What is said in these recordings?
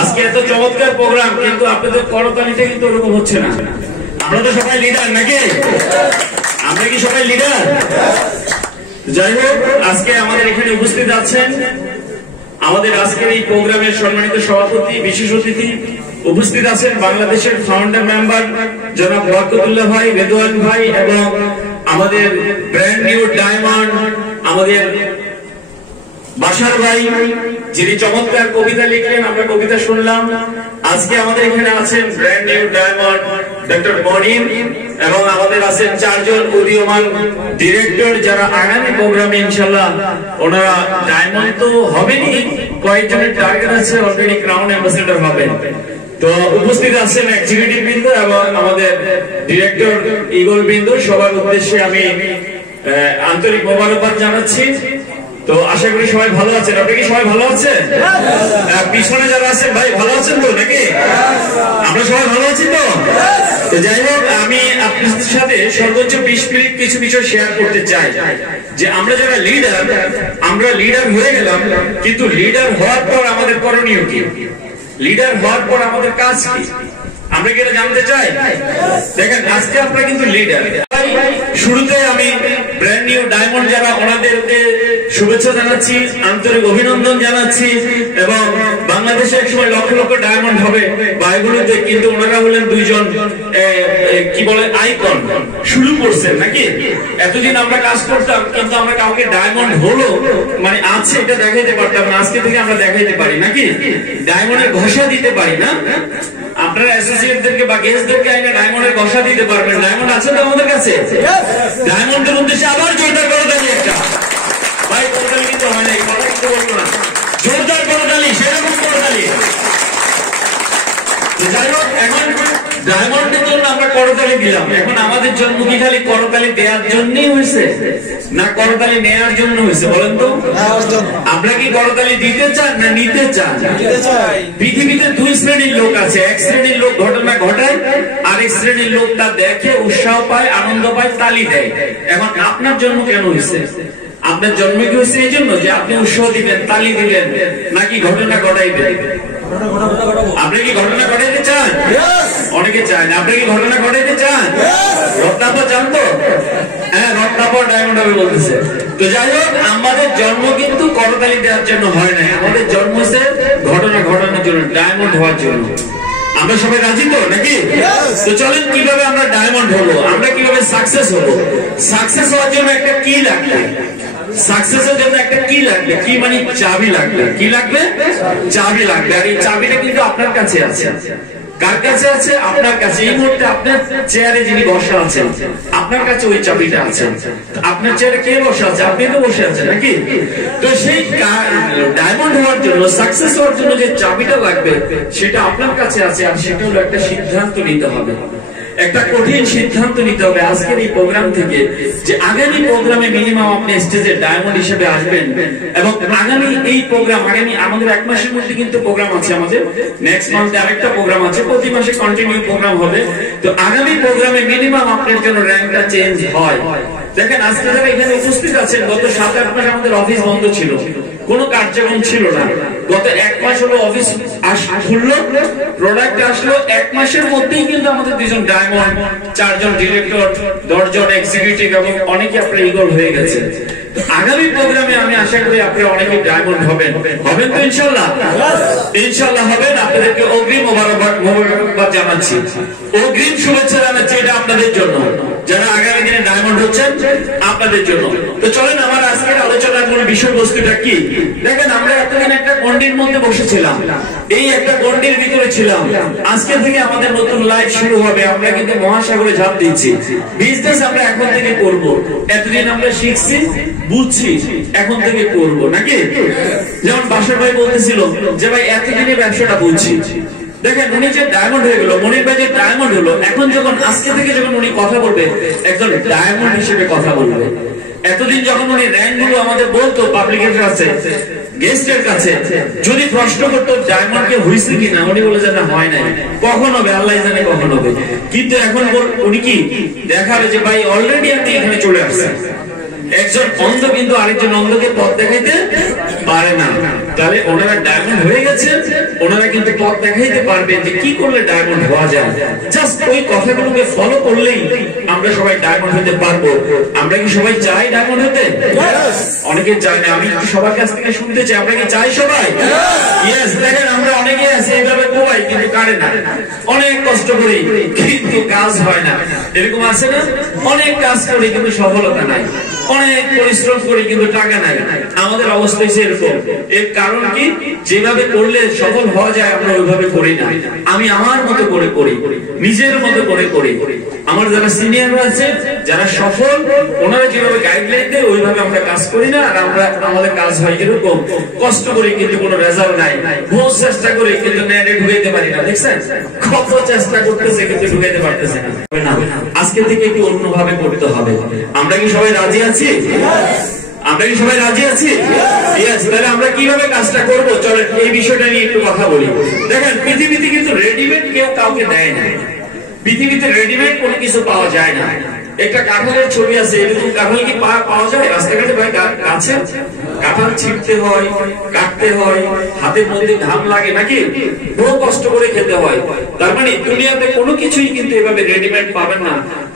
আজকে এত চমৎকার প্রোগ্রাম, কিন্তু আপনাদের করতালিটা কিন্তু ওরকম হচ্ছে না। আমরা তো সবাই লিডার নাকি? আমরা কি সবাই লিডার? যাই হোক, আজকে আমাদের এখানে উপস্থিত আছেন আমাদের আজকের এই প্রোগ্রামের সম্মানিত সভাপতি, বিশেষ অতিথি উপস্থিত আছেন বাংলাদেশের ফাউন্ডার মেম্বার জনাব বরকতুল্লাহ ভাই, রেদওয়ান ভাই এবং আমাদের ব্র্যান্ড নিউ ডায়মন্ড আমাদের বাশার ভাই, যিনি চমৎকার কবিতা লিখলেন, আমরা কবিতা শুনলাম। আজকে আমাদের এখানে আছেন ব্র্যান্ড নিউ ডায়মন্ড ডক্টর মনির এবং আমাদের আছেন চারজন উদীয়মান ডিরেক্টর, যারা আগামী প্রোগ্রামে ইনশাআল্লাহ ওনারা ডায়মন্ড তো হবেনি, কয়েকজনের টার্গেট আছে অলরেডি ক্রাউন অ্যাম্বাসেডর হবেন। তো উপস্থিত আছেন এক্সিকিউটিভ বৃন্দ এবং আমাদের ডিরেক্টর ইগল বৃন্দ, সবার উদ্দেশ্যে আমি আন্তরিক মোবারকবাদ জানাচ্ছি। তো আশা করি সবাই ভালো আছেন। আপনি কি সবাই ভালো আছেন? পিছনে যারা আছেন ভাই ভালো আছেন তো নাকি? আমরা সবাই ভালো আছি তো? যাই হোক, আমি আপনাদের সাথে সর্বোচ্চ 20 মিনিট কিছু বিষয় শেয়ার করতে চাই। যে আমরা যারা লিডার, আমরা লিডার হয়ে গেলাম, কিন্তু লিডার হওয়ার পর আমাদের করণীয় কি? লিডার হওয়ার পর আমাদের কাজ কি? আমরা কি এটা জানতে চাই? দেখেন, আজকে আমরা কিন্তু লিডার। শুরুতে আমি ব্র্যান্ড নিউ ডায়মন্ড যারা, ওনাদেরকে শুভেচ্ছা জানাচ্ছি, আন্তরিক অভিনন্দন জানাচ্ছি। এবং বাংলাদেশে একসময় লক্ষ লক্ষ ডায়মন্ড হবে বাইগুলোতে, কিন্তু ওনারা হলেন দুইজন কি বলে আইকন, শুরু করছেন নাকি? এতদিন আমরা কাজ করতাম, কিন্তু আমরা কাউকে ডায়মন্ড হলো মানে আছে এটা দেখাইতে পারতাম না। আজকে থেকে আমরা দেখাইতে পারি নাকি? ডায়মন্ডের ঘষা দিতে পারি না? আপনারা অ্যাসোসিয়েটদেরকে বা গেস্টদেরকে আইনা ডায়মন্ডের ঘষা দিতে পারবেন। ডায়মন্ড আছে তো আমাদের কাছে? ডায়মন্ডের উদ্দেশ্যে আবার জোরদার করতালি একটা ভাই, করতালি কিন্তু হয় না, কথা কিন্তু বলবো না, জোরদার করতালি, সেরকম করতালি। যাই হোক, এখন ডায়মন্ডের জন্য আমরা করতালি দিলাম। এখন আমাদের জন্ম কি খালি করতালি দেওয়ার জন্যই হয়েছে, না করতালি নেওয়ার জন্য হয়েছে? বলেন তো, আমরা কি করতালি দিতে চান না নিতে চান? পৃথিবীতে দুই শ্রেণীর লোক আছে। এক শ্রেণীর লোক ঘটনা ঘটায়, আরেক শ্রেণীর লোক তা দেখে, উৎসাহ পায়, আনন্দ পায়, তালি দেয়। এখন আপনার জন্ম কেন হয়েছে? আপনার জন্ম কি হয়েছে এই জন্য যে আপনি উৎসাহ দিবেন, তালি দিবেন, নাকি ঘটনা ঘটাইবেন? আপনি কি ঘটনা ঘটাইতে চান? অনেকে চান। আপনি কি ঘটনা ঘটাইতে চান? রত্নাপা চান তো? হ্যাঁ, রত্নাপা ডায়মন্ড হবে বলতেছে। তো যাই হোক, আমাদের জন্ম কিন্তু করতালি দেওয়ার জন্য হয় নাই, আমাদের জন্ম হয়েছে ঘটনা ঘটানোর জন্য, ডায়মন্ড হওয়ার জন্য। আমরা সবাই রাজি তো নাকি? তো চলেন, কিভাবে আমরা ডায়মন্ড হবো, আমরা কিভাবে সাকসেস হবো? সাকসেস হওয়ার জন্য একটা কি লাগবে? সাকসেসের জন্য একটা কি লাগবে? কি মানে চাবি লাগবে। কি লাগবে? চাবি লাগবে। আর এই চাবিটা কিন্তু আপনার কাছে আছে। কার কাছে আছে? আপনার কাছে। এই মুহূর্তে আপনার চেয়ারে যিনি বসে আছেন, আপনার কাছে ওই চাবিটা আছে। আপনার চেয়ারে কে বসে আছে? আপনি তো বসে আছেন নাকি? তো সেই ডায়মন্ড হওয়ার জন্য, সাকসেস হওয়ার জন্য যে চাবিটা লাগবে সেটা আপনার কাছে আছে। আর সেটা হলো একটা সিদ্ধান্ত নিতে হবে, একটা কঠিন সিদ্ধান্ত নিতে হবে আজকের এই প্রোগ্রাম থেকে, যে আগামী প্রোগ্রামে মিনিমাম আপনি স্টেজে ডায়মন্ড হিসেবে আসবেন। এবং আগামী এই প্রোগ্রাম, আগামী আমাদের 1 মাসের মধ্যে কিন্তু প্রোগ্রাম আছে, আমাদের নেক্সট মান্থে আরেকটা প্রোগ্রাম আছে, প্রতি মাসে কন্টিনিউ প্রোগ্রাম হবে। তো আগামী প্রোগ্রামে মিনিমাম আপনার জন্য র্যাঙ্কটা চেঞ্জ হয়। দেখেন, আজকে যারা এখানে উপস্থিত আছেন, গত 7-8 মাস আমাদের অফিস বন্ধ ছিল, কোনো কার্যক্রম ছিল না। গত 1 মাস হলো অফিস খুললো, প্রোডাক্ট আসলো। 1 মাসের মধ্যেই কিন্তু আমাদের 2জন ডায়মন্ড, 4 জন ডিরেক্টর, 10 জন এক্সিকিউটিভ এবং অনেকে আপনার ইগল হয়ে গেছে। আগামী প্রোগ্রামে আমি আশা করি আপনি অনেকে ডায়মন্ড হবেন। হবেন তো ইনশাআল্লাহ? ইনশাআল্লাহ হবেন। আপনাদেরকে অগ্রিম মোবারকবাদ জানাচ্ছি, অগ্রিম শুভেচ্ছা জানাচ্ছি। এটা আপনাদের জন্য, যারা আগামী দিনে ডায়মন্ড হচ্ছেন, আপনাদের জন্য। তো চলেন, আমার আজকের আলোচনার মূল বিষয়বস্তুটা কি? দেখেন, আমরা এতদিন একটা গণ্ডির মধ্যে বসেছিলাম, এই একটা গণ্ডির ভিতরে ছিলাম। আজকে থেকে আমাদের নতুন লাইফ শুরু হবে। আমরা কিন্তু মহাসাগরে ঝাঁপ দিচ্ছি। বিজনেস আমরা এখন থেকে করব। এতদিন আমরা শিখছি, বুঝছি, এখন থেকে করব নাকি? যেমন বাসার ভাই বলতেছিল যে ভাই এতদিনে ব্যবসাটা বুঝছি। দেখেন, উনি যে ডায়মন্ড হয়ে গেল, মনির ভাই যে ডায়মন্ড হলো, এখন যখন আজকে থেকে যখন উনি কথা বলবে, একজন ডায়মন্ড হিসেবে কথা বলবে। এতদিন যখন উনি র্যাঙ্ক গুলো আমাদের বলতো পাবলিকের কাছে, গেস্টের কাছে, যদি প্রশ্ন করতো ডায়মন্ডকে হয়েছে কিনা, উনি বলে যে না, হয় নাই। কখন হবে আল্লাহ জানে, কখন হবে। কিন্তু এখন উনি কি দেখাবে যে ভাই অলরেডি আপনি এখানে চলে আসছেন। একজন অন্ধ কিন্তু আরেকজন অন্ধকে পথ দেখাইতে পারে না। তো তাহলে ওনারা ডায়মন্ড হয়ে গেছে, ওনারা কিন্তু পথ দেখাইতে পারবেন যে কি করলে ডায়মন্ড হওয়া যায়। জাস্ট ওই কথাগুলোকে ফলো করলেই আমরা সবাই ডায়মন্ড হতে পারবো। আমরা কি সবাই চাই ডায়মন্ড হতে? অনেকে চাই না। আমি সবার কাছ থেকে শুনতে চাই, আমরা কি চাই সবাই? ইয়েস। দেখেন আমরা অনেকে আছে এইভাবে কোবাই কিন্তু কাটে না, অনেক কষ্ট করি কিন্তু কাজ হয় না, এরকম আছে না? অনেক কাজ করি কিন্তু সফলতা নাই, অনেক পরিশ্রম করি কিন্তু টাকা নাই। আমাদের অবস্থা হচ্ছে এরকম। এর কারণ কি? যেভাবে করলে সফল হওয়া যায় আমরা ওইভাবে করি না। আমি আমার মতো করে করি, নিজের মতো করে করি। আমার যারা সিনিয়র আছে, যারা সফল, ওনারা যেভাবে গাইডলাইন দেয় ওইভাবে আমরা কাজ করি না। আর আমরা আমাদের কাজ হয় এরকম, কষ্ট করি কিন্তু কোনো রেজাল্ট নাই, বহু চেষ্টা করি কিন্তু নেটে ঢুকাইতে পারি না। দেখছেন কত চেষ্টা করতেছে কিন্তু ঢুকাইতে পারতেছে না। আজকে থেকে একটু অন্যভাবে করতে হবে। আমরা কি সবাই রাজি আছি? আমরা কি সবাই রাজি আছি? তাহলে আমরা কিভাবে কাজটা করবো চলেন এই বিষয়টা নিয়ে একটু কথা বলি। দেখেন পৃথিবীতে কিন্তু রেডিমেড কেউ কাউকে দেয় না। পৃথিবীতে রেডিমেড কোনো কিছু পাওয়া যায় না। একটা কাঁঠালের ছবি আছে, এরকম কাঁঠাল কি পাওয়া যায় রাস্তাঘাটে? ভাই গাছে কাঁঠাল ছিঁড়তে হয়, কাটতে হয়, হাতের মধ্যে ঘাম লাগে নাকি, বহু কষ্ট করে খেতে হয়। তার মানে দুনিয়াতে কোনো কিছুই কিন্তু এভাবে রেডিমেড পাবেন না।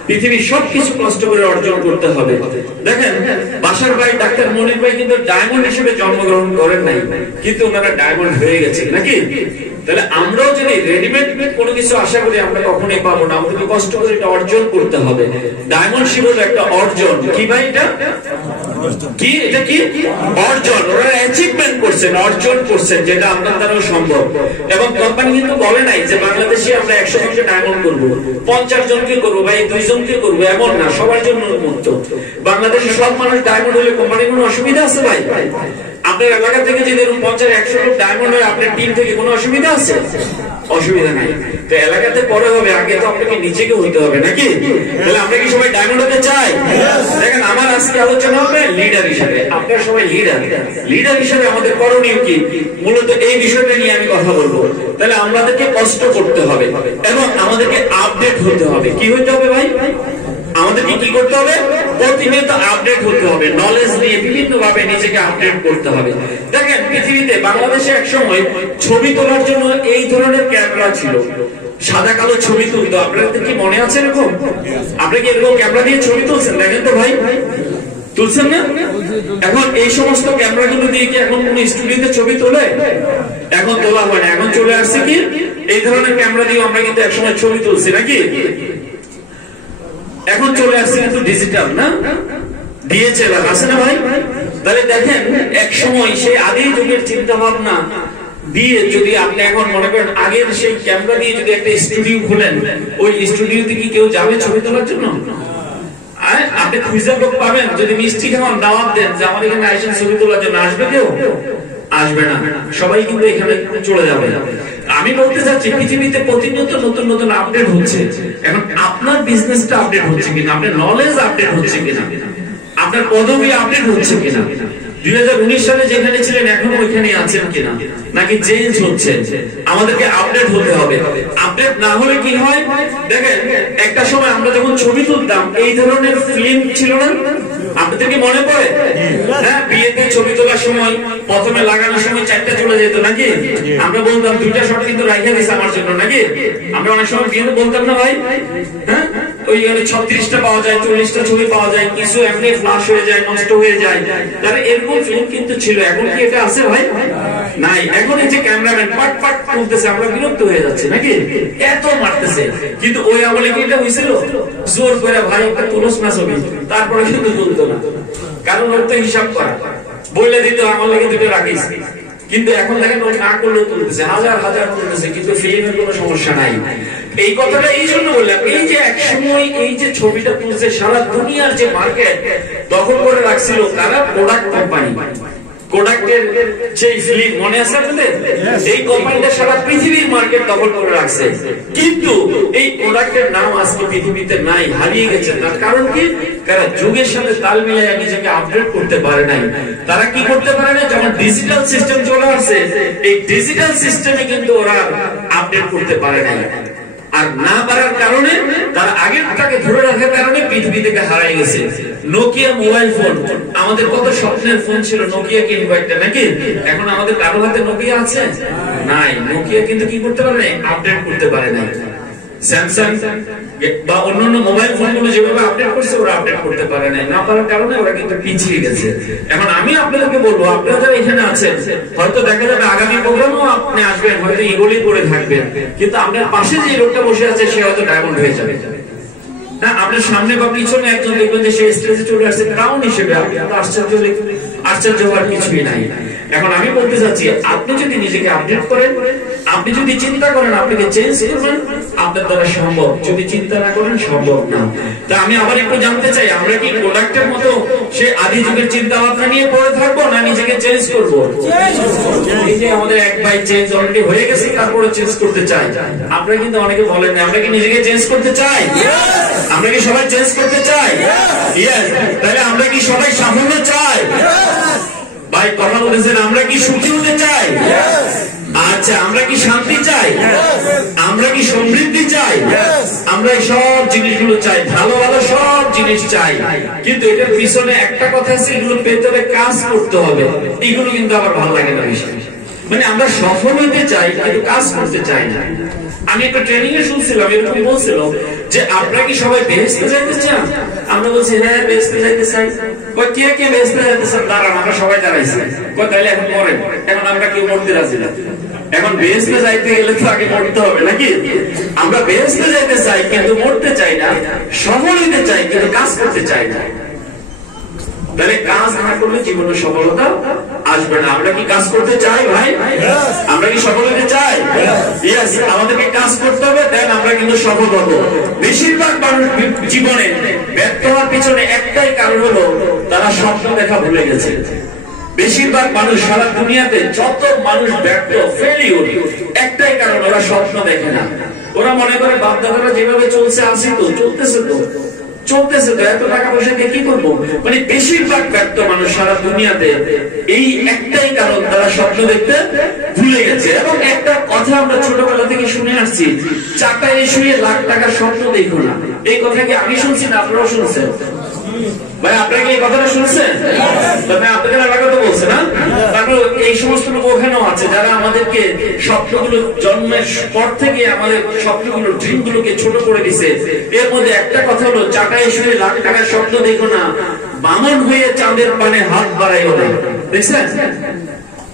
পৃথিবীর সবকিছু কষ্ট করে অর্জন করতে হবে। দেখেন বাসার ভাই ডাক্তার মনির ভাই কিন্তু ডায়মন্ড হিসেবে জন্মগ্রহণ করেন নাই, কিন্তু ওনারা ডায়মন্ড হয়ে গেছে নাকি। তাহলে আমরাও যদি রেডিমেড কোনো কিছু আশা করি আমরা কখনোই পাবো না। আমাদেরকে কষ্ট করে এটা অর্জন করতে হবে। ডায়মন্ড ছিল একটা অর্জন। কি ভাই এটা কি? এটা কি অর্জন? ওরা অ্যাচিভমেন্ট করছেন, অর্জন করছেন, যেটা আপনার দ্বারাও সম্ভব। এবং কোম্পানি কিন্তু বলে নাই যে বাংলাদেশে আমরা 100 জনকে ডায়মন্ড করবো, 50 জনকে করবো, ভাই 2 জনকে করবো, এমন না। সবার জন্য উন্মুক্ত। বাংলাদেশে সব মানুষ ডায়মন্ড হলে কোম্পানির কোনো অসুবিধা আছে ভাই? আপনার এলাকা থেকে যদি 50-100 লোক ডায়মন্ড হয়, আপনার টিম থেকে কোনো অসুবিধা আছে? অসুবিধা নাই। তো এলাকাতে পরে হবে, আগে তো আপনাকে নিজেকে হতে হবে নাকি। তাহলে আমরা কি সবাই ডায়মন্ড হতে চাই? দেখেন আমার আজকে আলোচনা হবে লিডার হিসেবে। আপনারা সবাই লিডার হিসেবে আমাদের করণীয় কি, মূলত এই বিষয়টা নিয়ে আমি কথা বলবো। তাহলে আমাদেরকে কষ্ট করতে হবে এবং আমাদেরকে আপডেট হতে হবে। কি হতে হবে ভাই? আমাদেরকে কি করতে হবে? প্রতিনিয়ত আপডেট হতে হবে, নলেজ নিয়ে বিভিন্ন ভাবে নিজেকে আপডেট করতে হবে। দেখেন পৃথিবীতে বাংলাদেশে একসময় ছবি তোলার জন্য এই ধরনের ক্যামেরা ছিল, সাদা কালো ছবি তুলতো। আপনাদের কি মনে আছে এরকম? আপনি কি এরকম ক্যামেরা দিয়ে ছবি তুলছেন? দেখেন তো ভাই, তুলছেন না? এখন এই সমস্ত ক্যামেরা গুলো দিয়ে কি এখন কোন স্টুডিওতে ছবি তোলে? এখন তোলা হয় না। এখন চলে আসছে কি এই ধরনের ক্যামেরা দিয়ে আমরা কিন্তু একসময় ছবি তুলছি নাকি। এখন চলে আসছে কিন্তু ডিজিটাল, না ডিএসএলআর আছে না ভাই। তাহলে দেখেন এক সময় সেই আদি যুগের চিন্তা ভাবনা দিয়ে যদি আপনি এখন মনে করেন আগের সেই ক্যামেরা দিয়ে যদি একটা স্টুডিও খুলেন, ওই স্টুডিওতে কি কেউ যাবে ছবি তোলার জন্য? আপনি খুঁজে লোক পাবেন? যদি মিষ্টি খাওয়ান, দাওয়াত দেন যে আমার এখানে আইসেন ছবি তোলার জন্য, আসবে কেউ? আসবে না। সবাই কিন্তু এখানে চলে যাবে। আমি বলতে চাচ্ছি পৃথিবীতে প্রতিনিয়ত নতুন নতুন আপডেট হচ্ছে। এখন আপনার বিজনেসটা আপডেট হচ্ছে কিনা, আপনার নলেজ আপডেট হচ্ছে কিনা, আপনার পদবি আপডেট হচ্ছে কিনা, 2019 সালে যেখানে ছিলেন এখন ওইখানে আছেন কিনা, নাকি চেঞ্জ হচ্ছে? আমাদেরকে আপডেট হতে হবে। আপডেট না হলে কি হয়? দেখেন একটা সময় আমরা যখন ছবি তুলতাম এই ধরনের ফিল্ম ছিল না। আপনাদের কি মনে পড়ে? হ্যাঁ, বিয়েতে ছবি তোলার সময় প্রথমে লাগানোর সময় 4টা চলে যেত নাকি। আমরা বলতাম 2টা শট কিন্তু রাইখা দিছে আমার জন্য নাকি। আমরা অনেক সময় বিয়েতে বলতাম না ভাই, হ্যাঁ ওই 36টা পাওয়া যায়, 40টা ছবি পাওয়া যায়, কিছু এমনি ফ্লাশ হয়ে যায়, নষ্ট হয়ে যায়। তাহলে এরকম ফিল্ম কিন্তু ছিল। এখন কি এটা আছে ভাই? নাই। এখন এই যে ক্যামেরাম্যান পাট পাট তুলতেছে, আমরা বিরক্ত হয়ে যাচ্ছে নাকি, এত মারতেছে। কিন্তু ওই আমলে কি এটা হয়েছিল? জোর করে ভাই একটা তুলস না ছবি, তারপরে কিন্তু তুলতো না, কারণ ওর তো হিসাব করা বলে দিত আমার লাগে 2টা রাখিস। কিন্তু এখন দেখেন ওই না করলেও তুলতেছে, হাজার হাজার তুলতেছে, কিন্তু ফিল্মের কোনো সমস্যা নাই। এই কথাটা এই জন্য বললাম, এই যে একসময় এই যে ছবিটা তুলছে সারা দুনিয়ার যে মার্কেট দখল করে রাখছিল তারা প্রোডাক্ট কোম্পানি। কোডাকের যে ফিল্ম মনে আছে আপনাদের? এই কোম্পানিটা সারা পৃথিবীর মার্কেট দখল করে রাখছে, কিন্তু এই কোডাকের নাম আজকে পৃথিবীতে নাই, হারিয়ে গেছে। তার কারণ কি? তারা যুগের সাথে তাল মিলিয়ে নিজেকে আপডেট করতে পারে নাই। তারা কি করতে পারে না? যখন ডিজিটাল সিস্টেম চলে আসছে, এই ডিজিটাল সিস্টেমে কিন্তু ওরা আপডেট করতে পারে নাই। আর না পারার কারণে তারা আগেরটাকে ধরে রাখার কারণে পৃথিবী থেকে হারিয়ে গেছে। নোকিয়া মোবাইল ফোন, আমাদের কত স্বপ্নের ফোন ছিল, নোকিয়া কিনবাইটা নাকি? এখন আমাদের কারো হাতে নোকিয়া আছে? নাই। নোকিয়া কিন্তু কি করতে পারে না, আপডেট করতে পারে না। স্যামসাং বা অন্যান্য মোবাইল ফোনগুলো যেভাবে আপডেট করছে ওরা আপডেট করতে পারে না, না পারার কারণে ওরা কিন্তু পিছিয়ে গেছে। এখন আমি আপনাদেরকে বলবো, আপনারা যারা এখানে আছেন, হয়তো দেখা যাবে আগামী প্রোগ্রামও আপনি আসবেন, হয়তো ইগোলি করে থাকবেন, কিন্তু আপনার পাশে যে লোকটা বসে আছে সে হয়তো ডায়মন্ড হয়ে যাবে। না, আপনার সামনে বা পিছনে একজন দেখবেন যে সে স্টেজে চলে আসছে ক্রাউন হিসেবে, আপনি তো আশ্চর্য হওয়ার কিছুই নাই। এখন আমি বলতে চাচ্ছি, আপনি যদি নিজেকে আপডেট করেন, আপনি যদি চিন্তা করেন আপনাকে চেঞ্জ করবেন, আপনার দ্বারা সম্ভব। যদি চিন্তা না করেন সম্ভব না। তা আমি আবার একটু জানতে চাই, আমরা কি প্রোডাক্টের মতো সে আদি যুগের চিন্তা ভাবনা নিয়ে পড়ে থাকবো, না নিজেকে চেঞ্জ করবো? এই যে আমাদের এক ভাই চেঞ্জ অলরেডি হয়ে গেছে, তারপরে চেঞ্জ করতে চাই। আপনারা কিন্তু অনেকে বলেন না, আমরা কি নিজেকে চেঞ্জ করতে চাই? আমরা কি সবাই চেঞ্জ করতে চাই? ইয়েস। তাহলে আমরা কি সবাই সাফল্য চাই? ভাই কথা বলেছেন, আমরা কি সুখী হতে চাই? আচ্ছা, আমরা কি শান্তি চাই? আমরা কি সমৃদ্ধি চাই? আমরা সব জিনিসগুলো চাই, ভালো ভালো সব জিনিস চাই। কিন্তু এটার পিছনে একটা কথা আছে, এগুলো পেতে হলে কাজ করতে হবে। এগুলো কিন্তু আবার ভালো লাগে না বিষয়। মানে আমরা সফল হতে চাই কিন্তু কাজ করতে চাই না। আমি একটা ট্রেনিং এ শুনছিলাম, এরকম বলছিল যে আপনারা কি সবাই বেহেশতে যাইতে চান? আমরা বলছি হ্যাঁ বেহেশতে যাইতে চাই। কে কে বেহেশতে যাইতে চান? দাঁড়ান, আমরা সবাই দাঁড়াইছি। তাহলে এখন মরেন, এখন আমরা কেউ মরতে রাজি না। এখন বেহেশতে যাইতে গেলে তো আগে মরতে হবে নাকি? আমরা বেহেশতে যাইতে চাই কিন্তু মরতে চাই না, সফল হইতে চাই কিন্তু কাজ করতে চাই না। তাহলে কাজ না করলে জীবনে সফলতা আসবে না। আমরা কি কাজ করতে চাই ভাই? আমরা কি সফল হতে চাই? ইয়েস। আমাদেরকে কাজ করতে হবে, দেন আমরা কিন্তু সফল হব। বেশিরভাগ মানুষ জীবনে ব্যর্থ হওয়ার পিছনে একটাই কারণ হলো তারা স্বপ্ন দেখা ভুলে গেছে। বেশিরভাগ মানুষ সারা দুনিয়াতে যত মানুষ ব্যর্থ ফেলিউর, একটাই কারণ, ওরা স্বপ্ন দেখে না। ওরা মনে করে বাপ দাদারা যেভাবে চলছে আসি তো চলতেছে তো এত টাকা পয়সা দিয়ে কি করবো। মানে বেশিরভাগ ব্যর্থ মানুষ সারা দুনিয়াতে এই একটাই কারণ, তারা স্বপ্ন দেখতে ভুলে গেছে। এবং একটা কথা আমরা ছোটবেলা থেকে শুনে আসছি, চাটায় শুয়ে লাখ টাকার স্বপ্ন দেখো না। এই কথা কি আমি শুনছি না আপনারাও শুনছেন? ভাই আপনারা কি এই কথাটা শুনছেন? আপনাদের এলাকা তো বলছে না? তারপর এই সমস্ত লোক ওখানেও আছে যারা আমাদেরকে স্বপ্নগুলো জন্মের পর থেকে আমাদের স্বপ্নগুলো ড্রিম গুলোকে ছোট করে দিছে। এর মধ্যে একটা কথা হলো, চাটায় শুয়ে লাখ টাকার স্বপ্ন দেখো না, বামন হয়ে চাঁদের পানে হাত বাড়াইও না। দেখছেন?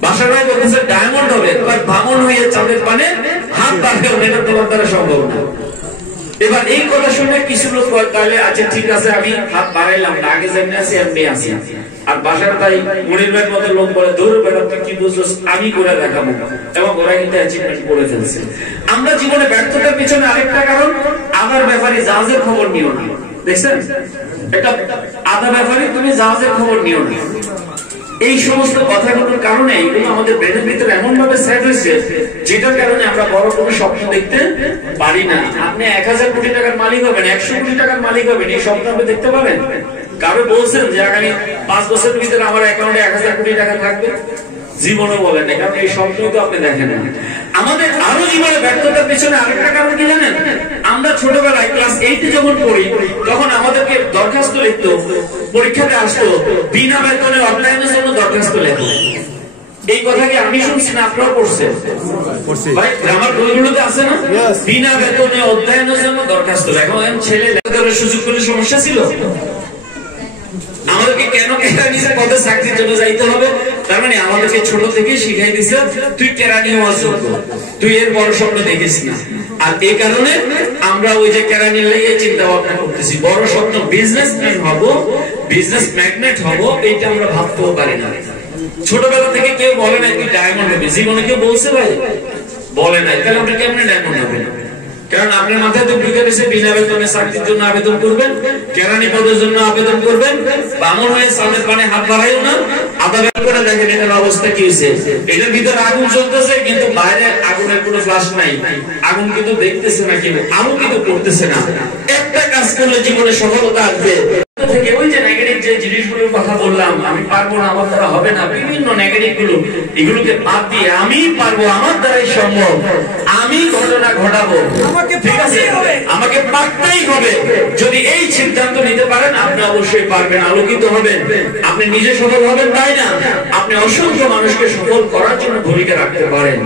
বাসার ভাই বলতেছে ডায়মন্ড হবে, বামন হয়ে চাঁদের পানে হাত বাড়াইও না, এটা তোমার দ্বারা সম্ভব না। এবার এই কথা শুনে কিছু লোক তাহলে আচ্ছা ঠিক আছে আমি হাত বাড়াইলাম না, আগে যেমনি আছি এমনি আছি। আর বাসার তাই মনির ভাইয়ের মতো লোক বলে দৌড় বেড়া তুই কি বুঝছো, আমি করে দেখাবো। এবং ওরা কিন্তু অ্যাচিভমেন্ট করে ফেলছে। আমরা জীবনে ব্যর্থতার পিছনে আরেকটা কারণ, আদার ব্যাপারে জাহাজের খবর নিও না। দেখছেন? এটা আদা ব্যাপারে তুমি জাহাজের খবর নিও না। এই সমস্ত কথাগুলোর কারণে এগুলো আমাদের ব্রেনের ভিতরে এমন ভাবে সেট হয়েছে, যেটার কারণে আমরা বড় কোনো স্বপ্ন দেখতে পারি না। আপনি 1000 কোটি টাকার মালিক হবেন, 100 কোটি টাকার মালিক হবেন, এই স্বপ্ন আপনি দেখতে পারেন? কারো বলছেন যে আগামী 5 বছরের ভিতরে আমার অ্যাকাউন্টে 1000 কোটি টাকা থাকবে? জীবনও বলেন না, কারণ এই স্বপ্নই তো আপনি দেখেন না। আমাদের আরো জীবনে ব্যর্থতার পেছনে আরেকটা কারণ কি জানেন? আমরা ছোটবেলায় ক্লাস 8 এ যখন পড়ি, তখন আমাদেরকে দরখাস্ত লিখতো, পরীক্ষাতে আসতো বিনা বেতনে অনলাইনের জন্য দরখাস্ত লেখো। এই কথা কি আমি শুনছি না আপনারা পড়ছেন? ভাই আমার বইগুলোতে আছে না, বিনা বেতনে অধ্যয়নের জন্য দরখাস্ত লেখো। ছেলে লেখার সুযোগ করে সমস্যা ছিল? আমাদেরকে কেন কেরানির পদে চাকরির জন্য যাইতে হবে? তার মানে আমাদেরকে ছোট থেকে শিখাই দিছে তুই কেরানি হওয়ার যোগ্য, তুই এর বড় স্বপ্ন দেখিস না। আর এই কারণে আমরা ওই যে কেরানির লেগে চিন্তা ভাবনা করতেছি, বড় স্বপ্ন বিজনেসম্যান হব, বিজনেস ম্যাগনেট হব, এইটা আমরা ভাবতেও পারি না। ছোটবেলা থেকে কেউ বলে না তুই ডায়মন্ড হবি, জীবনে কেউ বলছে ভাই? বলে নাই। তাহলে আপনি কেমনে ডায়মন্ড হবেন? কারণ আপনার মাথায় তো ঢুকে গেছে বিনা বেতনে চাকরির জন্য আবেদন করবেন, কেরানি পদের জন্য আবেদন করবেন, বামন হয়ে সামনের পানে হাত বাড়াইও না। আদা বের করে দেখেন এটার অবস্থা কি হয়েছে। এটার ভিতরে আগুন জ্বলতেছে কিন্তু বাইরে আগুনের কোনো ফ্লাশ নাই, আগুন কিন্তু দেখতেছে না, কিন্তু আগুন কিন্তু করতেছে না। একটা কাজ করলে জীবনে সফলতা আসবে। থেকে ওই যে নেগেটিভ যে জিনিসগুলোর কথা বললাম, আমি পারবো না, আমার দ্বারা হবে না, বিভিন্ন নেগেটিভ গুলো, এগুলোকে বাদ দিয়ে আমি পারবো, আমার দ্বারাই সম্ভব, আমি ঘটনা ঘটাবো, ঠিক আছে, আমাকে পারতেই হবে। যদি এই সিদ্ধান্ত নিতে পারেন আপনি অবশ্যই পারবেন, আলোকিত হবেন, আপনি নিজে সফল হবেন তাই না, আপনি অসংখ্য মানুষকে সফল করার জন্য ভূমিকা রাখতে পারেন।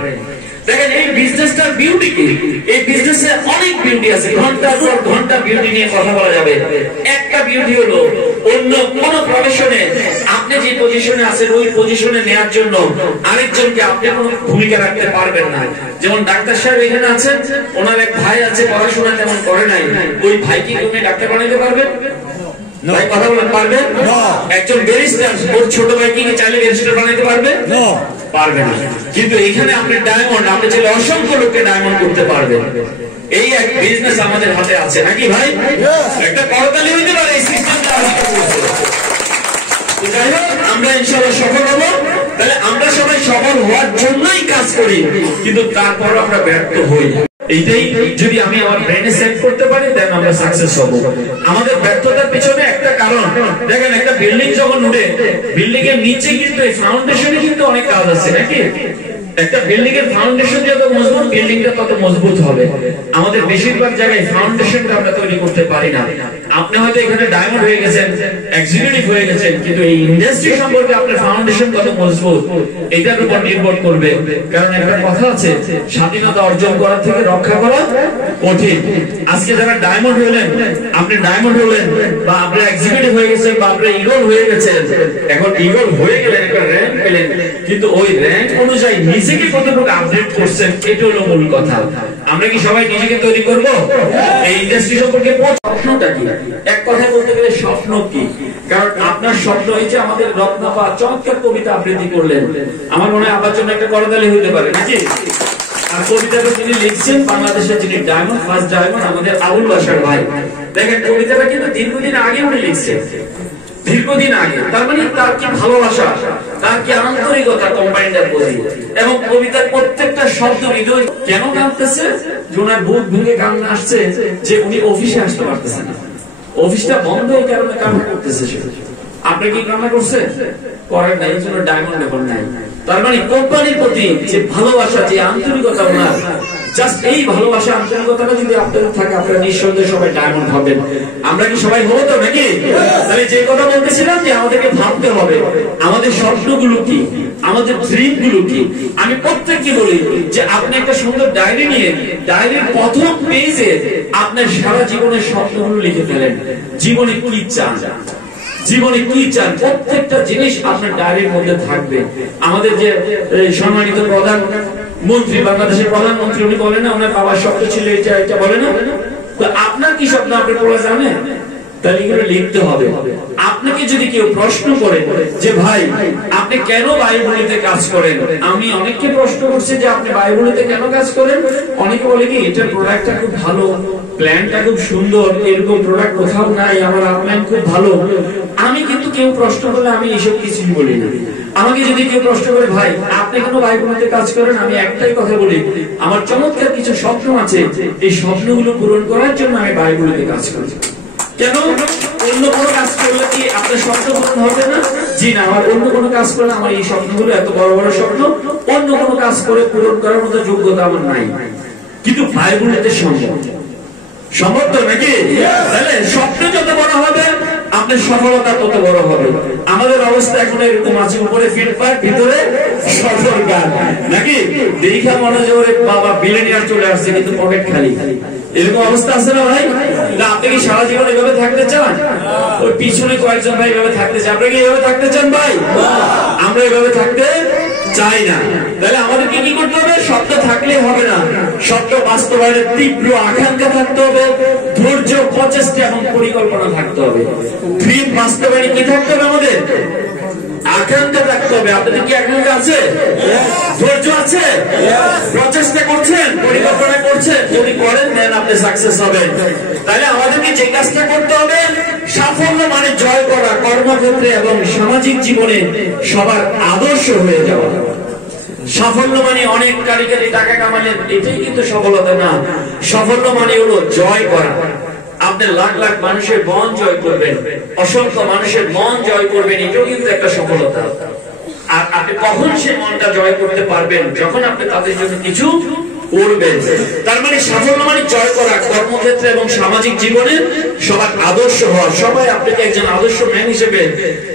দেখেন এই বিজনেসটার বিউটি কি, এই বিজনেসে অনেক বিউটি আছে, ঘন্টার পর ঘন্টা বিউটি নিয়ে কথা বলা যাবে। একটা বিউটি হলো অন্য কোন প্রফেশনে আপনি যে পজিশনে আছেন ওই পজিশনে নেওয়ার জন্য আরেকজনকে আপনি কোনো ভূমিকা রাখতে পারবেন না। যেমন ডাক্তার সাহেব এখানে আছেন, ওনার এক ভাই আছে পড়াশোনা তেমন করে নাই, ওই ভাইকে তুমি ডাক্তার বানাইতে পারবেন? ভাই কথা বলেন, পারবে? একজন ব্যারিস্টার ওর ছোট ভাইকে কি চাইলে ব্যারিস্টার বানাইতে পারবে? পারবে না। কিন্তু এখানে আপনি ডায়মন্ড, আপনি চাইলে অসংখ্য লোককে ডায়মন্ড করতে পারবেন। এই এক বিজনেস আমাদের হাতে আছে নাকি ভাই? একটা করতালি হইতে পারে এই সিস্টেমটা। যাই হোক, আমরা ইনশাআল্লাহ সফল হব। তাহলে আমরা সবাই সফল হওয়ার জন্যই কাজ করি, কিন্তু তারপর আমরা ব্যর্থ হই। এইটাই যদি আমি আমার ব্রেনে সেট করতে পারি দেন আমরা সাকসেস হব। আমাদের ব্যর্থতার পিছনে একটা কারণ, দেখেন একটা বিল্ডিং যখন উঠে, বিল্ডিং এর নিচে কিন্তু এই ফাউন্ডেশনে কিন্তু অনেক কাজ আছে নাকি? একটা বিল্ডিং এর ফাউন্ডেশন যত মজবুত বিল্ডিংটা তত মজবুত হবে। আমাদের বেশিরভাগ জায়গায় ফাউন্ডেশনটা আমরা তৈরি করতে পারি না। আপনি হয়তো এখানে ডায়মন্ড হয়ে গেছেন, এক্সিকিউটিভ হয়ে গেছেন, কিন্তু এই ইন্ডাস্ট্রি সম্পর্কে আপনার ফাউন্ডেশন কত মজবুত এটার উপর নির্ভর করবে। কারণ একটা কথা আছে, স্বাধীনতা অর্জন করার থেকে রক্ষা করা কঠিন। আজকে যারা ডায়মন্ড হলেন, আপনি ডায়মন্ড হলেন বা আপনি এক্সিকিউটিভ হয়ে গেছেন বা আপনি ইগল হয়ে গেছেন, এখন ইগল হয়ে গেলেন, একটা র্যাঙ্ক পেলেন, কিন্তু ওই র্যাঙ্ক অনুযায়ী নিজেকে কতটুকু আপডেট করছেন এটা হলো মূল কথা। আমরা কি সবাই নিজেকে তৈরি করব? এই ইন্ডাস্ট্রি সম্পর্কে স্বপ্নটা কি? এক কথায় বলতে গেলে স্বপ্ন কি? কারণ আপনার স্বপ্ন হয়েছে আমাদের রত্নাপা চমৎকার কবিতা আবৃত্তি করলেন, আমার মনে হয় আমার জন্য একটা করতালি হইতে পারে নাকি? আর কবিতাটা যিনি লিখছেন বাংলাদেশের যিনি ডায়মন্ড, ফার্স্ট ডায়মন্ড আমাদের আবুল বাশার ভাই। দেখেন কবিতাটা কিন্তু দীর্ঘদিন আগে উনি লিখছেন, দীর্ঘদিন আগে। তার মানে তার কি ভালোবাসা, তার কি আন্তরিকতা কম্বাইন্ডার প্রতি, এবং কবিতার প্রত্যেকটা শব্দ হৃদয় কেন কাঁদতেছে, যে ওনার বুক ভেঙে কান্না আসছে যে উনি অফিসে আসতে পারতেছে না, অফিসটা বন্ধ এই কারণে কান্না করতেছে। আপনি কি কান্না করছে? করেন না, এই জন্য ডায়মন্ড এখন নাই। তার মানে কোম্পানির প্রতি যে ভালোবাসা, যে আন্তরিকতা ওনার, জাস্ট এই ভালোবাসা আন্তরিকতাটা যদি আপনাদের থাকে আপনারা নিঃসন্দেহে সবাই ডায়মন্ড হবেন। আমরা কি সবাই হবো তো নাকি? তাহলে যে কথা বলতেছিলাম যে আমাদেরকে ভাবতে হবে আমাদের স্বপ্নগুলো কি, আমাদের ড্রিম গুলো কি। আমি প্রত্যেককে বলি যে আপনি একটা সুন্দর ডায়েরি নিয়ে ডায়েরির প্রথম পেজে আপনার সারা জীবনের স্বপ্নগুলো লিখে ফেলেন। জীবনে কি চান, জীবনে কি চান, প্রত্যেকটা জিনিস আপনার ডায়েরির মধ্যে থাকবে। আমাদের যে সম্মানিত প্রধান মন্ত্রী, বাংলাদেশের প্রধানমন্ত্রী, উনি বলেন না ওনার বাবার স্বপ্ন ছিল এটা, এটা বলে না? তো আপনার কি স্বপ্ন আপনি পড়া জানেন? তাহলে এগুলো লিখতে হবে। আপনাকে যদি কেউ প্রশ্ন করে যে ভাই আপনি কেন বায়ুবলিতে কাজ করেন, আমি অনেককে প্রশ্ন করছি যে আপনি বায়ুবলিতে কেন কাজ করেন, অনেকে বলে কি এটার প্রোডাক্টটা খুব ভালো, প্ল্যানটা খুব সুন্দর, এরকম প্রোডাক্ট কোথাও নাই, আমার আপলাইন খুব ভালো। আমি কিন্তু কেউ প্রশ্ন করলে আমি এইসব কিছুই বলি না। আমাকে যদি কেউ প্রশ্ন করে ভাই আপনি কেন বায়ুবলিতে কাজ করেন, আমি একটাই কথা বলি, আমার চমৎকার কিছু স্বপ্ন আছে, এই স্বপ্নগুলো পূরণ করার জন্য আমি বায়ুবলিতে কাজ করি। কেন? অন্য কোনো কাজ করলে কি আপনার স্বপ্ন পূরণ হবে না? জি না, আমার অন্য কোনো কাজ করলে আমার এই স্বপ্নগুলো, এত বড় বড় স্বপ্ন, অন্য কোনো কাজ করে পূরণ করার মতো যোগ্যতা আমার নাই। কিন্তু বায়ুবলিতে সম্ভব, সম্ভব তো নাকি? তাহলে স্বপ্ন যত বড় হবে আপনার সফলতা তত বড় হবে। আমাদের অবস্থা এখন এরকম আছে, উপরে ফিটপাট, ভিতরে সফল গান নাকি? দেখা মনে হয় বাবা বিলিয়নিয়ার চলে আসছে কিন্তু পকেট খালি, এরকম অবস্থা আছে না ভাই? না, আপনি কি সারা জীবন এভাবে থাকতে চান? ওই পিছনে কয়েকজন ভাই এভাবে থাকতে চান, আপনি কি এভাবে থাকতে চান ভাই? আমরা এভাবে থাকতে চাই না। তাহলে আমাদেরকে কি করতে হবে? স্বপ্ন থাকলেই হবে না, স্বপ্ন বাস্তবায়নের তীব্র আকাঙ্ক্ষা থাকতে হবে, ধৈর্য, প্রচেষ্টা এবং পরিকল্পনা থাকতে হবে। ড্রিম বাস্তবায়নে কি থাকতে হবে? আমাদের আকাঙ্ক্ষা থাকতে হবে। আপনাদের কি আকাঙ্ক্ষা আছে? ধৈর্য আছে? প্রচেষ্টা করছেন, পরিকল্পনা করছেন? যদি করেন দেন আপনি সাকসেস হবেন। তাহলে আমাদেরকে যে কাজটা করতে হবে, সাফল্য মানে জয় করা, কর্মক্ষেত্রে এবং সামাজিক জীবনে সবার আদর্শ হয়ে যাওয়া। সাফল্য মানে অনেক কারি টাকা কামালেন, এটাই কিন্তু সফলতা না। সাফল্য মানে হলো জয় করা। আপনি লাখ লাখ মানুষের মন জয় করবেন, অসংখ্য মানুষের মন জয় করবেন, এটাও কিন্তু একটা সফলতা। আর আপনি কখন সে মনটা জয় করতে পারবেন? যখন আপনি তাদের জন্য কিছু করবে। তার মানে সাফল্য মানে জয় করা, কর্মক্ষেত্রে এবং সামাজিক জীবনে সবার আদর্শ হওয়া। সবাই আপনাকে একজন আদর্শ ম্যান হিসেবে,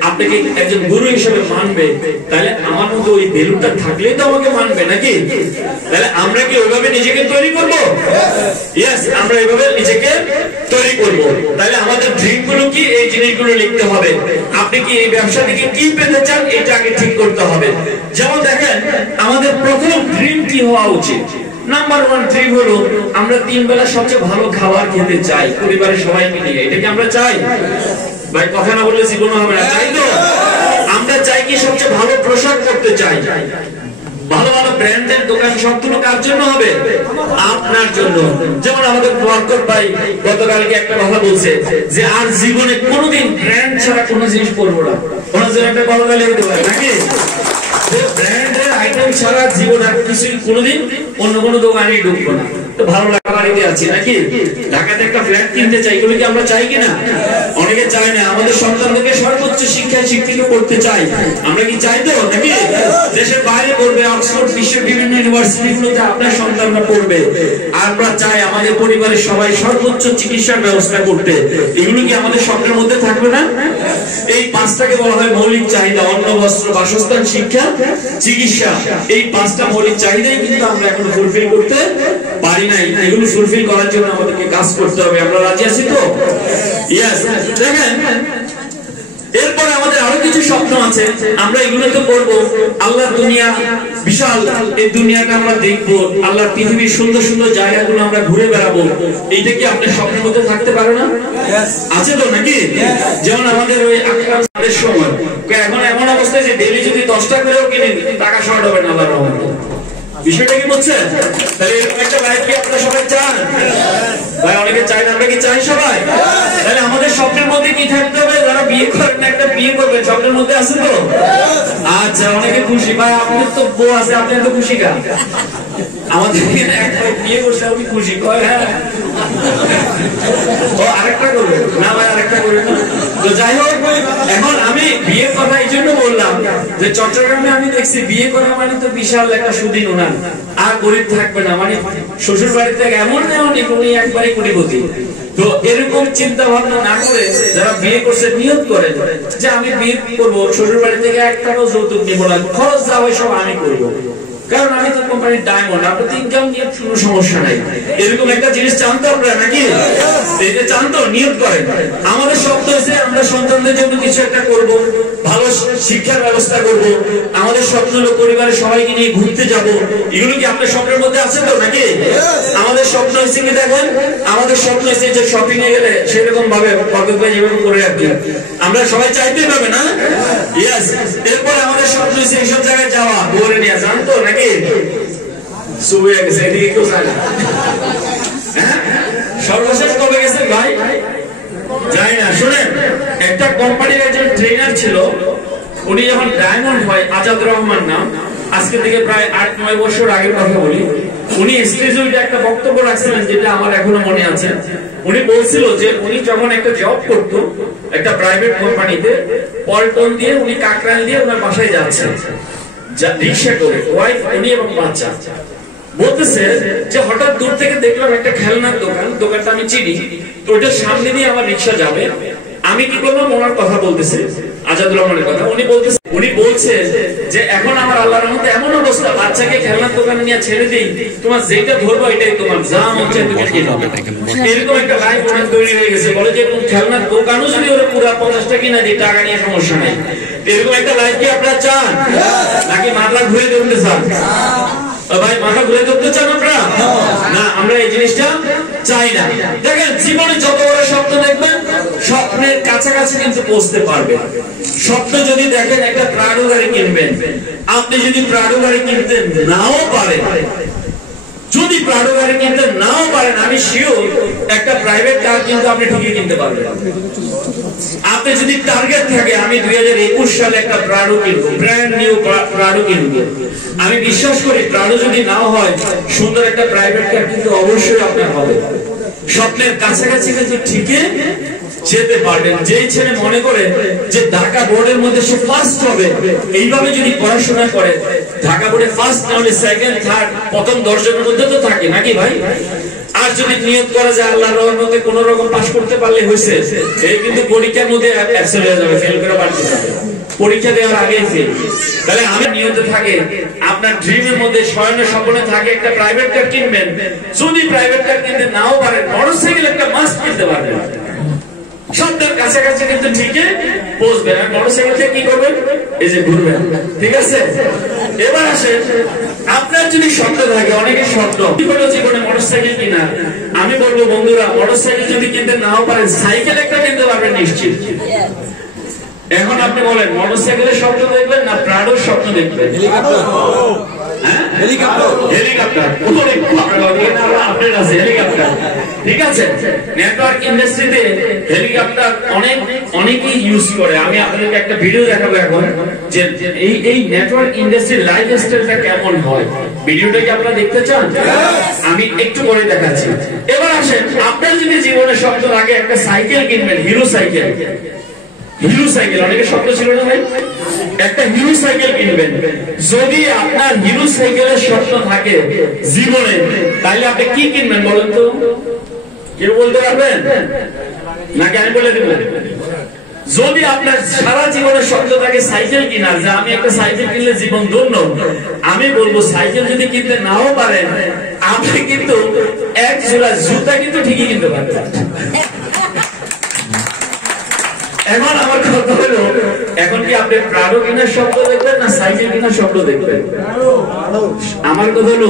আপনাকে একজন গুরু হিসেবে মানবে। তাহলে আমার মধ্যে ওই ভ্যালুটা থাকলেই তো আমাকে মানবে নাকি? তাহলে আমরা কি ওইভাবে নিজেকে তৈরি করব? ইয়েস, আমরা এইভাবে নিজেকে তৈরি করব। তাহলে আমাদের ড্রিম গুলো কি, এই জিনিসগুলো লিখতে হবে। আপনি কি এই ব্যবসা থেকে কি পেতে চান, এটা আগে ঠিক করতে হবে। যেমন দেখেন, আমাদের প্রথম ড্রিম কি হওয়া উচিত? নাম্বার 1 ড্রিম হলো আমরা 3 বেলা সবচেয়ে ভালো খাবার খেতে চাই পরিবারের সবাইকে নিয়ে। এটা কি আমরা চাই? ভাই কথা না বললে জীবন হবে না, চাই তো? আমরা চাই কি সবচেয়ে ভালো পোশাক পরতে চাই, ভালো ভালো ব্র্যান্ডের দোকান, সবগুলো কার জন্য হবে? আপনার জন্য। যেমন আমাদের বরকত ভাই গতকালকে একটা কথা বলছে যে আর জীবনে কোনোদিন ব্র্যান্ড ছাড়া কোনো জিনিস পরবো না। ওনার জন্য একটা কথা লিখতে পারে নাকি? ব্র্যান্ডের আইটেম ছাড়া জীবন আর কিছুই কোনোদিন অন্য কোনো দোকানে ঢুকবো না। তো ভালো লাগা বাড়িতে আছি নাকি? ঢাকাতে একটা ফ্ল্যাট কিনতে চাই, এগুলো কি আমরা চাই কিনা? অনেকে চাই না। আমাদের সন্তানদেরকে সর্বোচ্চ শিক্ষায় শিক্ষিত করতে চাই, আমরা কি চাই তো নাকি? দেশের বাইরে পড়বে, অক্সফোর্ড বিশ্বের বিভিন্ন ইউনিভার্সিটিগুলোতে আপনার সন্তানরা পড়বে। আমরা চাই আমাদের পরিবারের সবাই সর্বোচ্চ চিকিৎসার ব্যবস্থা করতে। এগুলো কি আমাদের স্বপ্নের মধ্যে থাকবে না? এই 5টাকে বলা হয় মৌলিক চাহিদা: অন্ন, বস্ত্র, বাসস্থান, শিক্ষা, চিকিৎসা। এই 5টা মৌলিক চাহিদাই কিন্তু আমরা এখন ফুলফিল করতে পারি নাই। এগুলো ফুলফিল করার জন্য আমাদেরকে কাজ করতে হবে। আমরা রাজি আছি তো? ইয়েস। দেখেন, এরপরে আমাদের আরো কিছু স্বপ্ন আছে, আমরা এগুলো তো করবো। আল্লাহর দুনিয়া বিশাল, এই দুনিয়াটা আমরা দেখবো, আল্লাহর পৃথিবীর সুন্দর সুন্দর জায়গাগুলো আমরা ঘুরে বেড়াবো। এইটা কি আপনার স্বপ্নের মধ্যে থাকতে পারে না? আছে তো নাকি? যেমন আমাদের ওই আকরামের সময় এখন এমন অবস্থায় যে ডেইলি যদি 10টা করেও কিনে টাকা শর্ট হবে না আল্লাহর রহমতে। বিষয়টা কি বুঝছেন? তাহলে এরকম একটা লাইফ কি আপনারা সবাই চান? ভাই অনেকে চাই না, আমরা কি চাই সবাই? তাহলে আমাদের স্বপ্নের মধ্যে কি থাকতে হবে? যারা বিয়ে করেন না, একটা বিয়ে করবেন, স্বপ্নের মধ্যে আছে তো? আচ্ছা, অনেকে খুশি। ভাই আপনার তো বউ আছে, আপনি তো খুশি কেন? আমাদের বিয়ে করছে, আমি খুশি। হ্যাঁ, ও আরেকটা করবে না ভাই, আরেকটা করবে না। তো যাই হোক, এখন আমি বিয়ের কথা এই জন্য বললাম যে চট্টগ্রামে আমি দেখছি বিয়ে করা মানে তো বিশাল একটা সুদিন উনান, আর গরিব থাকবে না। মানে শ্বশুর বাড়ি থেকে এমন উনি একবারে কোটিপতি। তো এরকম চিন্তা ভাবনা না করে যারা বিয়ে করছে নিয়ত করে যে আমি বিয়ে করবো, শ্বশুর বাড়ি থেকে 1 টাকাও যৌতুক নিবো না, খরচ যা হয় সব আমি করবো, কারণ আমি তো কোম্পানির ডায়মন্ড, আপনার ইনকাম নিয়ে কোনো সমস্যা নাই। এরকম একটা জিনিস চান তো আপনারা নাকি? এটা চান তো? নিয়ত করেন। আমাদের স্বপ্ন হয়েছে আমরা সন্তানদের জন্য কিছু একটা করব, ভালো শিক্ষার ব্যবস্থা করব। আমাদের স্বপ্ন হলো পরিবারের সবাইকে নিয়ে ঘুরতে যাব। এগুলো কি আপনার স্বপ্নের মধ্যে আছে তো নাকি? আমাদের স্বপ্ন হয়েছে কি দেখেন, আমাদের স্বপ্ন হয়েছে যে শপিং এ গেলে সেরকম ভাবে যেভাবে করে রাখবে, আমরা সবাই চাইতেই পাবে না? ইয়েস। এরপরে আমাদের স্বপ্ন হয়েছে এইসব জায়গায় যাওয়া, ঘুরে নিয়ে যান তো নাকি? সর্বশেষ কবে গেছেন ভাই? যাই না। শুনেন, একটা কোম্পানির একজন ট্রেনার ছিল, উনি যখন ডায়মন্ড হয়, আজাদ রহমান নাম, আজকে থেকে প্রায় 8-9 বছর আগের কথা বলি, উনি স্টেজে একটা বক্তব্য রাখছিলেন যেটা আমার এখনো মনে আছে। উনি বলছিল যে উনি যখন একটা জব করতো একটা প্রাইভেট কোম্পানিতে, পল্টন দিয়ে উনি কাকরাইল দিয়ে ওনার বাসায় যাচ্ছেন রিক্সা করে, ওয়াইফ, উনি এবং বাচ্চা। বলতেছে যে হঠাৎ দূর থেকে দেখলাম একটা খেলনার দোকান, দোকানটা আমি চিনি, তো ওইটার সামনে দিয়ে আমার রিক্সা যাবে। আমি কি করলাম? ওনার কথা বলতেছে, আজাদ রহমানের কথা। উনি বলছে যে এখন আমার আল্লাহর রহমতে এমন অবস্থা, বাচ্চাকে খেলনার দোকানে নিয়ে ছেড়ে দিই, তোমার যেটা ধরবো এটাই তোমার, যা হচ্ছে তুমি কিনো। এরকম একটা লাইফ ওনার তৈরি হয়ে গেছে। বলে যে খেলনার দোকানও যদি ওরা পুরো 50টা কিনা দিই, টাকা নিয়ে সমস্যা নেই। এরকম একটা লাইফ কি আপনারা চান? নাকি মাথা ঘুরে ধরতে চান? ভাই মাথা ঘুরে ধরতে চান আপনারা? না, আমরা এই জিনিসটা চাই না। দেখেন, জীবনে যত বড় স্বপ্ন দেখবেন, স্বপ্নের কাছাকাছি কিন্তু পৌঁছতে পারবে। স্বপ্ন যদি দেখেন একটা প্রাডো গাড়ি কিনবেন, আপনি যদি প্রাডো গাড়ি কিনতে নাও পারেন, যদি প্রাডো গাড়ি কিনতে নাও পারেন, আমি শিওর একটা প্রাইভেট কার কিন্তু আপনি ঠিকই কিনতে পারবেন। আপনি যদি টার্গেট থাকে আমি 2021 সালে একটা প্রাডো কিনবো, ব্র্যান্ড নিউ প্রাডো কিনবো, আমি বিশ্বাস করি প্রাডো যদি নাও হয়, সুন্দর একটা প্রাইভেট কার কিন্তু অবশ্যই আপনার হবে। স্বপ্নের কাছাকাছি কিন্তু ঠিকই যেতে পারবেন। যেই ছেলে মনে করে যে ঢাকা বোর্ডের মধ্যে সে ফার্স্ট হবে, এইভাবে যদি পড়াশোনা করে, ঢাকা বোর্ডে ফার্স্ট না হলে সেকেন্ড থার্ড প্রথম 10 জনের মধ্যে তো থাকে নাকি ভাই? আর যদি নিয়ত করা যায় আল্লাহর রহমতে কোন রকম পাস করতে পারলে হইছে, এই কিন্তু পরীক্ষার মধ্যে অ্যাবসেন্ট হয়ে যাবে, ফেল করে বাড়তে যাবে, পরীক্ষা দেওয়ার আগেই ফেল। তাহলে আমি নিয়তে থাকে আপনার ড্রিমের মধ্যে শয়নের স্বপ্নে থাকে একটা প্রাইভেট কার কিনবেন, যদি প্রাইভেট কার কিনতে নাও পারেন মোটরসাইকেল একটা মাস্ট কিনতে পারবেন, সবটার কাছাকাছি কিন্তু ঠিকই পৌঁছবেন। আর মোটরসাইকেলটা কি করবেন? এই যে ঘুরবেন, ঠিক আছে? এবার আসেন, আপনার যদি স্বপ্ন থাকে, অনেকের স্বপ্ন কি হলো জীবনে মোটরসাইকেল কিনা, আমি বলবো বন্ধুরা মোটরসাইকেল যদি কিনতে নাও পারেন সাইকেল একটা কিনতে পারবেন নিশ্চিত। এখন আপনি বলেন মোটরসাইকেলের স্বপ্ন দেখবেন না প্রাডোর স্বপ্ন দেখবেন? ঠিক আছে, নেটওয়ার্ক ইন্ডাস্ট্রিতে হেলিকপ্টার অনেকেই ইউজ করে। আমি আপনাদেরকে একটা ভিডিও দেখাবো এখন যে এই নেটওয়ার্ক ইন্ডাস্ট্রির লাইফস্টাইলটা কেমন হয়। ভিডিওটা কি আপনারা দেখতে চান? আমি একটু পরে দেখাচ্ছি। এবার আসেন, আপনার যদি জীবনে স্বপ্ন আগে একটা সাইকেল কিনবেন, হিরো সাইকেল, হিরো সাইকেল অনেকের স্বপ্ন ছিল না ভাই? একটা হিরো সাইকেল কিনবেন। যদি আপনার হিরো সাইকেলের স্বপ্ন থাকে জীবনে, তাহলে আপনি কি কিনবেন বলেন তো? কেউ বলতে পারবেন নাকি আমি বলে দেব? যদি আপনার সারা জীবনের স্বপ্ন থাকে সাইকেল কিনার, যে আমি একটা সাইকেল কিনলে জীবন ধন্য, আমি বলবো সাইকেল যদি কিনতে নাও পারেন আপনি কিন্তু এক জোড়া জুতা কিন্তু ঠিকই কিনতে পারবেন। এখন আমার কথা হলো, এখন কি আপনি প্রাডো কেনার স্বপ্ন দেখবেন না সাইকেল কেনার স্বপ্ন দেখবেন? আমার কথা হলো